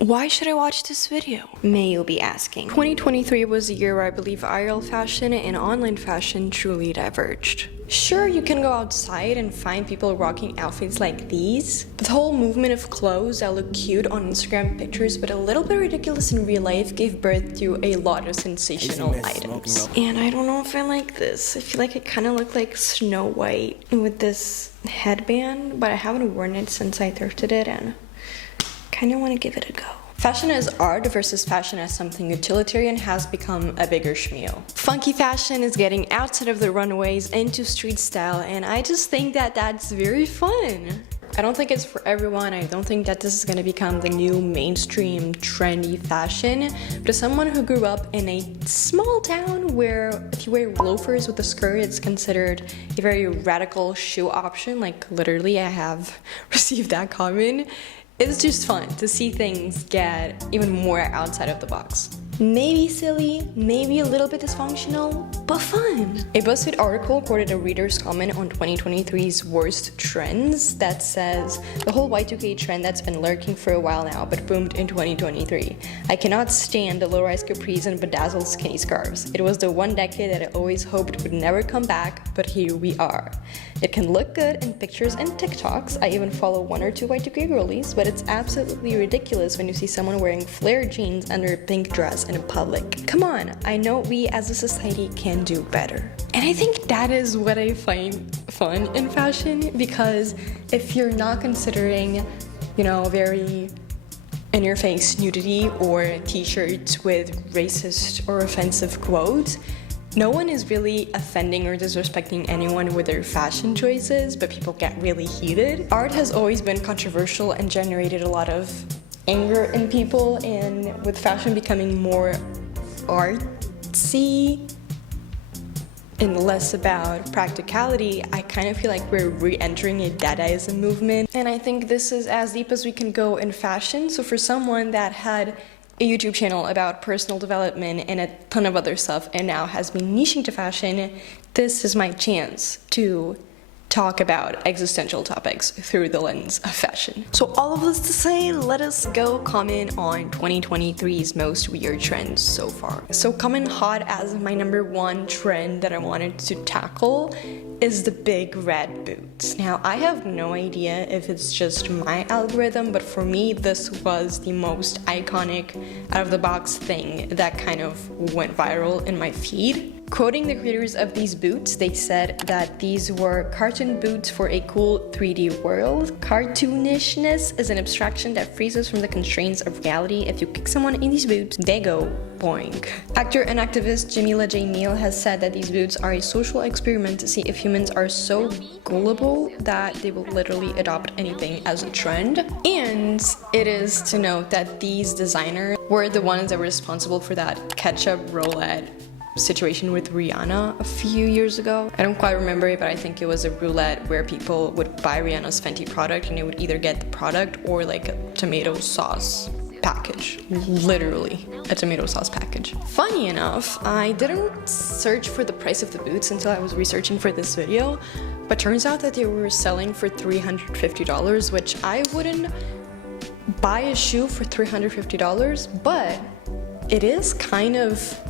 Why should I watch this video? May you be asking. 2023 was a year where I believe IRL fashion and online fashion truly diverged. Sure, you can go outside and find people rocking outfits like these. The whole movement of clothes that look cute on Instagram pictures but a little bit ridiculous in real life gave birth to a lot of sensational items. And I don't know if I like this. I feel like it kind of looked like Snow White with this headband, but I haven't worn it since I thrifted it and kind of want to give it a go. Fashion as art versus fashion as something utilitarian has become a bigger schmeal. Funky fashion is getting outside of the runways into street style, and I just think that that's very fun. I don't think it's for everyone. I don't think that this is going to become the new mainstream trendy fashion, but as someone who grew up in a small town where if you wear loafers with a skirt, it's considered a very radical shoe option, like literally I have received that comment. It's just fun to see things get even more outside of the box. Maybe silly, maybe a little bit dysfunctional, but fun. A BuzzFeed article quoted a reader's comment on 2023's worst trends that says, the whole Y2K trend that's been lurking for a while now but boomed in 2023. I cannot stand the low-rise capris and bedazzled skinny scarves. It was the one decade that I always hoped would never come back, but here we are. It can look good in pictures and TikToks. I even follow one or two Y2K girlies, but it's absolutely ridiculous when you see someone wearing flared jeans under a pink dress in public. Come on, I know we as a society can do better. And I think that is what I find fun in fashion, because if you're not considering, very in-your-face nudity or t-shirts with racist or offensive quotes, no one is really offending or disrespecting anyone with their fashion choices, but people get really heated. Art has always been controversial and generated a lot of anger in people, and with fashion becoming more artsy and less about practicality, I kind of feel like we're re-entering a Dadaism movement. And I think this is as deep as we can go in fashion. So for someone that had a YouTube channel about personal development and a ton of other stuff and now has been niching to fashion, this is my chance to talk about existential topics through the lens of fashion. So all of this to say, let us go comment on 2023's most weird trends so far. So coming hot as my #1 trend that I wanted to tackle is the big red boots. Now, I have no idea if it's just my algorithm, but for me, this was the most iconic out-of-the-box thing that kind of went viral in my feed. Quoting the creators of these boots, they said that these were cartoon boots for a cool 3D world. Cartoonishness is an abstraction that frees us from the constraints of reality. If you kick someone in these boots, they go boink. Actor and activist Jamila J. Neal has said that these boots are a social experiment to see if humans are so gullible that they will literally adopt anything as a trend. And it is to note that these designers were the ones that were responsible for that ketchup roulette situation with Rihanna a few years ago. I don't quite remember it, but I think it was a roulette where people would buy Rihanna's Fenty product and they would either get the product or like a tomato sauce package. Literally a tomato sauce package. Funny enough, I didn't search for the price of the boots until I was researching for this video, but turns out that they were selling for $350, which I wouldn't buy a shoe for $350, but it is kind of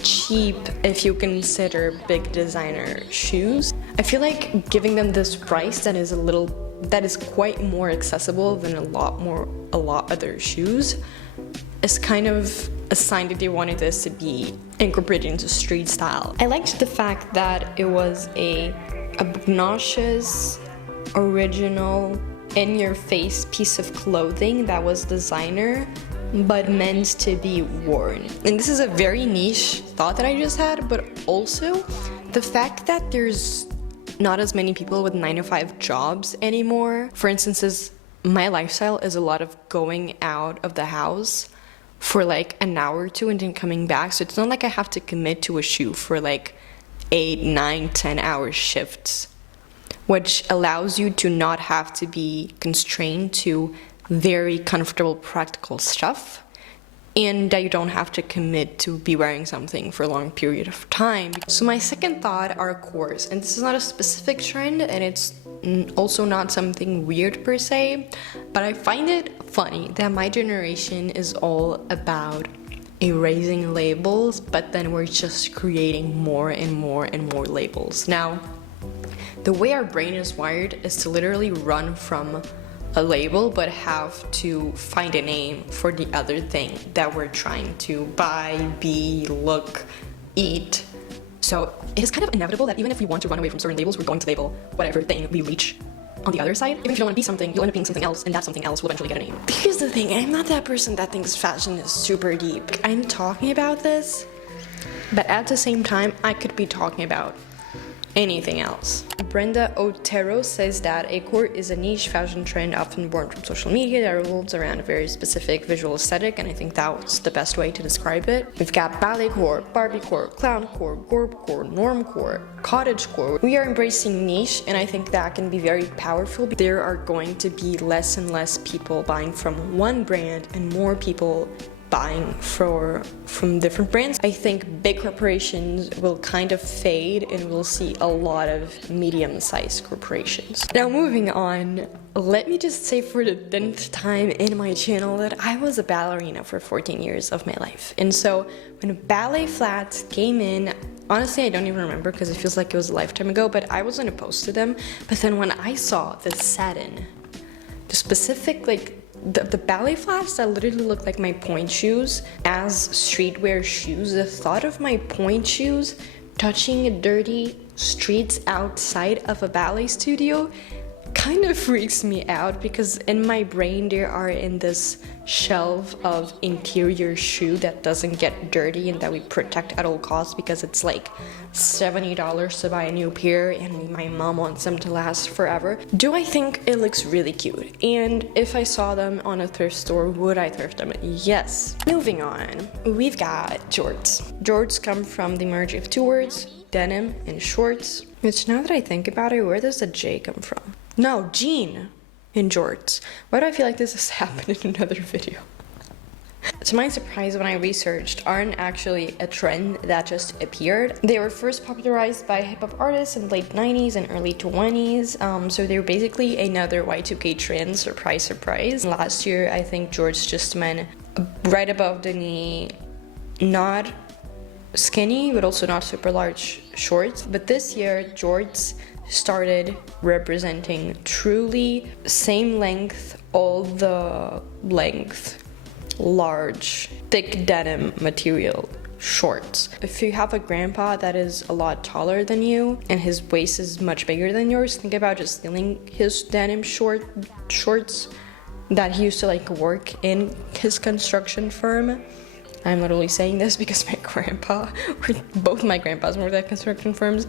cheap if you consider big designer shoes. I feel like giving them this price that is quite more accessible than a lot other shoes is kind of a sign that they wanted this to be incorporated into street style. I liked the fact that it was a obnoxious, original, in-your-face piece of clothing that was designer but meant to be worn. And this is a very niche thought that I just had, but also the fact that there's not as many people with 9-to-5 jobs anymore. For instance, my lifestyle is a lot of going out of the house for like an hour or two and then coming back. So it's not like I have to commit to a shoe for like 8, 9, 10-hour shifts, which allows you to not have to be constrained to very comfortable, practical stuff, and that you don't have to commit to be wearing something for a long period of time. So my second thought are cores, and this is not a specific trend, and it's also not something weird per se, but I find it funny that my generation is all about erasing labels, but then we're just creating more and more and more labels. Now, the way our brain is wired is to literally run from a label but have to find a name for the other thing that we're trying to buy, be, look, eat. So it is kind of inevitable that even if we want to run away from certain labels, we're going to label whatever thing we reach on the other side. Even if you don't want to be something, you'll end up being something else, and that something else will eventually get a name. Here's the thing, I'm not that person that thinks fashion is super deep. I'm talking about this, but at the same time, I could be talking about anything else. Brenda Otero says that a core is a niche fashion trend often born from social media that revolves around a very specific visual aesthetic, and I think that's the best way to describe it. We've got ballet core, Barbie core, clown core, gorb core, norm core, cottage core. We are embracing niche, and I think that can be very powerful. There are going to be less and less people buying from one brand and more people buying from different brands. I think big corporations will kind of fade and we'll see a lot of medium-sized corporations. Now moving on, let me just say for the 10th time in my channel that I was a ballerina for 14 years of my life. And so when ballet flats came in, honestly I don't even remember because it feels like it was a lifetime ago, but I wasn't opposed to them. But then when I saw the satin, the specific the ballet flats that literally look like my point shoes as streetwear shoes, the thought of my point shoes touching dirty streets outside of a ballet studio kind of freaks me out, because in my brain they are in this shelf of interior shoe that doesn't get dirty and that we protect at all costs because it's like $70 to buy a new pair and my mom wants them to last forever. Do I think it looks really cute? And if I saw them on a thrift store, would I thrift them? Yes. Moving on, we've got jorts. Jorts come from the merge of two words, denim and shorts, which now that I think about it, where does the J come from? No, jean in jorts. Why do I feel like this has happened in another video? To my surprise, when I researched, aren't actually a trend that just appeared. They were first popularized by hip-hop artists in the late 90s and early 20s, so they were basically another Y2K trend, surprise, surprise. Last year, I think jorts just meant right above the knee, not skinny, but also not super large shorts. But this year, jorts started representing truly same length, all the length, large, thick denim material shorts. If you have a grandpa that is a lot taller than you and his waist is much bigger than yours, think about just stealing his denim shorts that he used to like work in his construction firm. I'm literally saying this because my grandpa, both my grandpas worked at construction firms,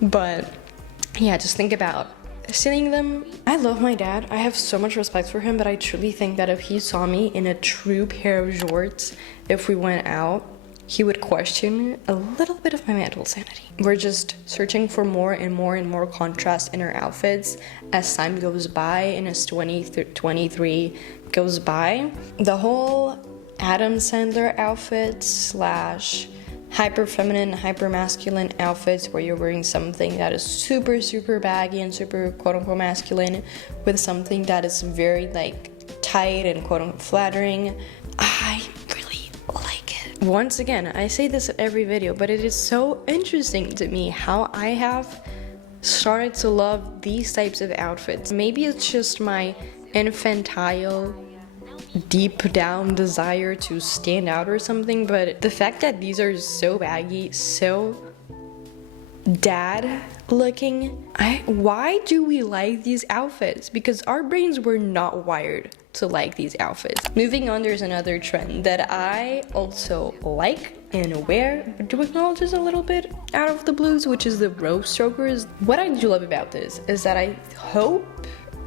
but yeah, just think about stealing them. I love my dad. I have so much respect for him, but I truly think that if he saw me in a true pair of jorts, if we went out, he would question a little bit of my mental sanity. We're just searching for more and more and more contrast in our outfits as time goes by and as 2023 goes by. The whole Adam Sandler outfit / hyper feminine, hyper masculine outfits where you're wearing something that is super, super baggy and super quote unquote masculine with something that is very like tight and quote unquote flattering. I really like it. Once again, I say this at every video, but it is so interesting to me how I have started to love these types of outfits. Maybe it's just my infantile deep down desire to stand out or something, but the fact that these are so baggy, so dad looking, why do we like these outfits? Because our brains were not wired to like these outfits. Moving on, there's another trend that I also like and wear, but do acknowledge is a little bit out of the blues, which is the rope strokers. What I do love about this is that I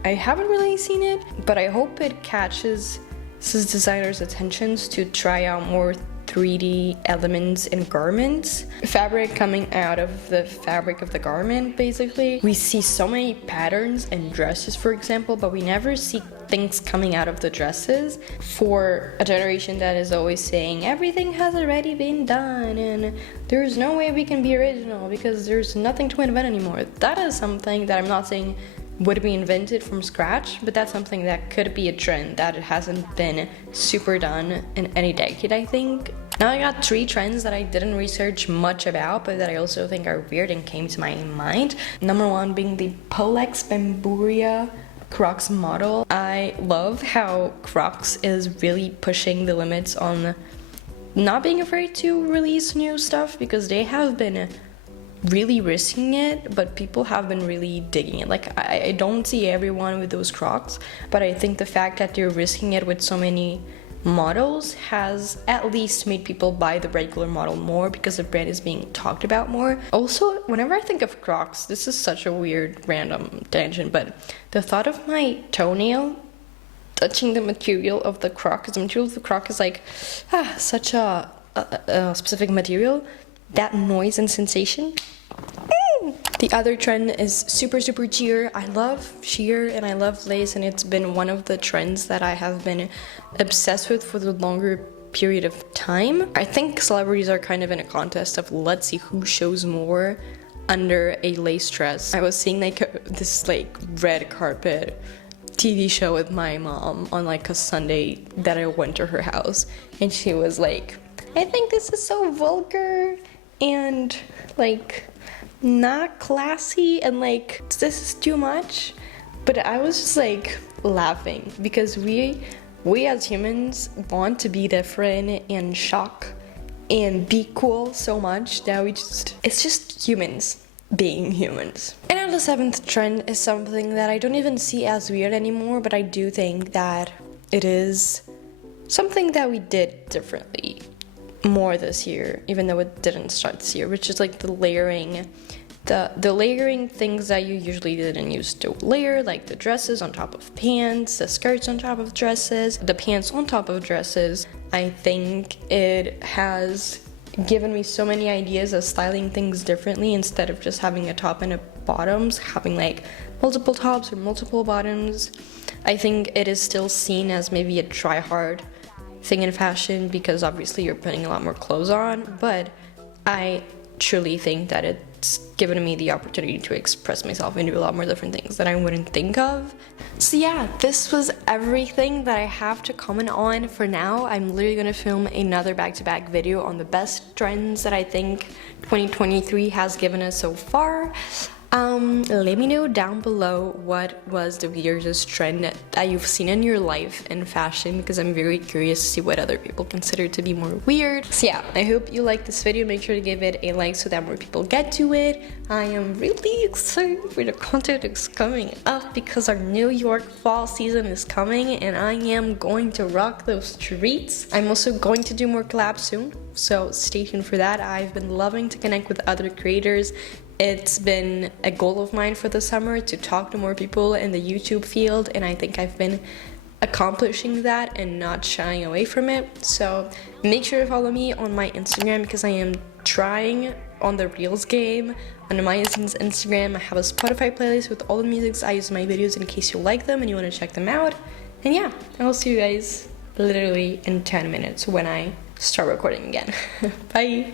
haven't really seen it, but I hope it catches designers' attentions to try out more 3D elements in garments. Fabric coming out of the fabric of the garment, basically. We see so many patterns in dresses, for example, but we never see things coming out of the dresses. For a generation that is always saying everything has already been done and there's no way we can be original because there's nothing to invent anymore. That is something that I'm not saying would be invented from scratch, but that's something that could be a trend that it hasn't been super done in any decade, I think. Now I got 3 trends that I didn't research much about, but that I also think are weird and came to my mind. Number 1 being the Polex Bamburia Crocs model. I love how Crocs is really pushing the limits on not being afraid to release new stuff, because they have been really risking it, but people have been really digging it. Like, I don't see everyone with those Crocs, but I think the fact that they're risking it with so many models has at least made people buy the regular model more, because the brand is being talked about more. Also, whenever I think of Crocs, this is such a weird random tangent, but the thought of my toenail touching the material of the Croc, because the material of the Croc is like such a specific material, that noise and sensation. The other trend is super sheer. I love sheer and I love lace, and it's been one of the trends that I have been obsessed with for the longer period of time. I think celebrities are kind of in a contest of let's see who shows more under a lace dress. I was seeing like this like red carpet TV show with my mom on like a Sunday that I went to her house, and she was like, I think this is so vulgar and like not classy, and like this is too much. But I was just like laughing, because we as humans want to be different and shock and be cool so much that it's just humans being humans. And now the 7th trend is something that I don't even see as weird anymore, but I do think that it is something that we did differently more this year, even though it didn't start this year, which is like the layering. The layering things that you usually didn't used to layer, like the dresses on top of pants, the skirts on top of dresses, the pants on top of dresses. I think it has given me so many ideas of styling things differently, instead of just having a top and a bottoms, having like multiple tops or multiple bottoms. I think it is still seen as maybe a try-hard thing in fashion, because obviously you're putting a lot more clothes on, but I truly think that it's given me the opportunity to express myself and do a lot more different things that I wouldn't think of. So yeah, this was everything that I have to comment on for now. I'm literally gonna film another back-to-back video on the best trends that I think 2023 has given us so far. Let me know down below what was the weirdest trend that you've seen in your life in fashion, because I'm very curious to see what other people consider to be more weird. So yeah, I hope you liked this video. Make sure to give it a like so that more people get to it. I am really excited for the content that's coming up, because our New York fall season is coming and I am going to rock those streets. I'm also going to do more collabs soon, so stay tuned for that. I've been loving to connect with other creators. It's been a goal of mine for the summer to talk to more people in the YouTube field, and I think I've been accomplishing that and not shying away from it. So make sure to follow me on my Instagram, because I am trying on the Reels game. On my Instagram, I have a Spotify playlist with all the musics I use in my videos in case you like them and you want to check them out. And yeah, I'll see you guys literally in 10 minutes when I start recording again. Bye!